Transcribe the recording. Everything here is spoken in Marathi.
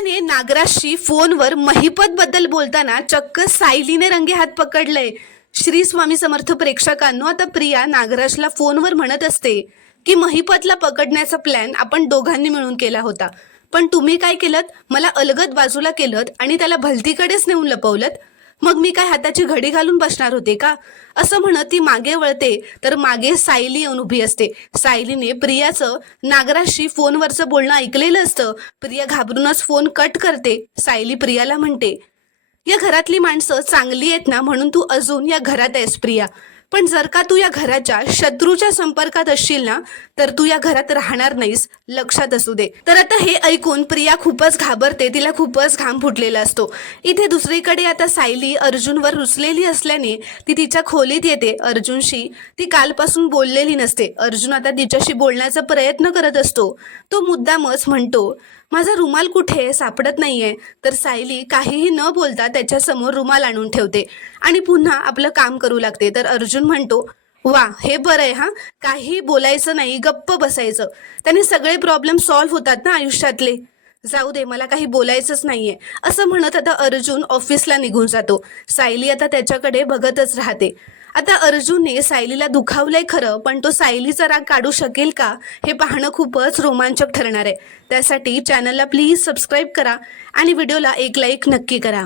प्रियाने नागराजशी फोनवर महिपत बद्दल बोलताना चक्क सायलीने रंगे हात पकडलंय। श्री स्वामी समर्थ प्रेक्षकांनो, आता प्रिया नागराजला फोनवर म्हणत असते की महिपतला पकडण्याचा प्लॅन आपण दोघांनी मिळून केला होता, पण तुम्ही काय केलं, मला अलगद बाजूला केलं आणि त्याला भलतीकडेच नेऊन लपवलं। मग मी काय हाताची घडी घालून बसणार होते का? असं म्हणत ती मागे वळते तर मागे सायली येऊन उभी असते। सायलीने प्रियाचं नागराजशी फोनवरचं बोलणं ऐकलेलं असतं। प्रिया घाबरूनच फोन कट करते। सायली प्रियाला म्हणते, या घरातली माणसं चांगली आहेत ना, म्हणून तू अजून या घरात आहेस प्रिया, पण जर का तू या घराच्या शत्रूच्या संपर्कात असशील ना, तर तू या घरात राहणार नाहीस, लक्षात असू दे। तर आता हे ऐकून प्रिया खूपच घाबरते, तिला खूपच घाम फुटलेला असतो। इथे दुसरीकडे आता सायली अर्जुनवर रुसलेली असल्याने ती तिच्या खोलीत येते। अर्जुनशी ती कालपासून बोललेली नसते। अर्जुन आता तिच्याशी बोलण्याचा प्रयत्न करत असतो। तो मुद्दामच म्हणतो, माझा रुमाल कुठे आहे, सापडत नाहीये। तर सायली काहीही न बोलता त्याच्यासमोर रुमाल आणून ठेवते आणि पुन्हा आपलं काम करू लागते। तर अर्जुन म्हणतो, वा, हे बरं आहे, हा, काही बोलायचं नाही, गप्प बसायचं, त्याने सगळे प्रॉब्लेम सॉल्व्ह होतात ना आयुष्यातले। जाऊ दे, मला काही बोलायचंच नाहीये, असं म्हणत आता अर्जुन ऑफिसला निघून जातो। सायली आता त्याच्याकडे बघतच राहते। आता अर्जुनने सायलीला दुखावलंय खरं, पण तो सायलीचा राग काढू शकेल का, हे पाहणं खूपच रोमांचक ठरणार आहे। त्यासाठी चॅनलला प्लीज सबस्क्राईब करा आणि व्हिडिओला एक लाईक नक्की करा।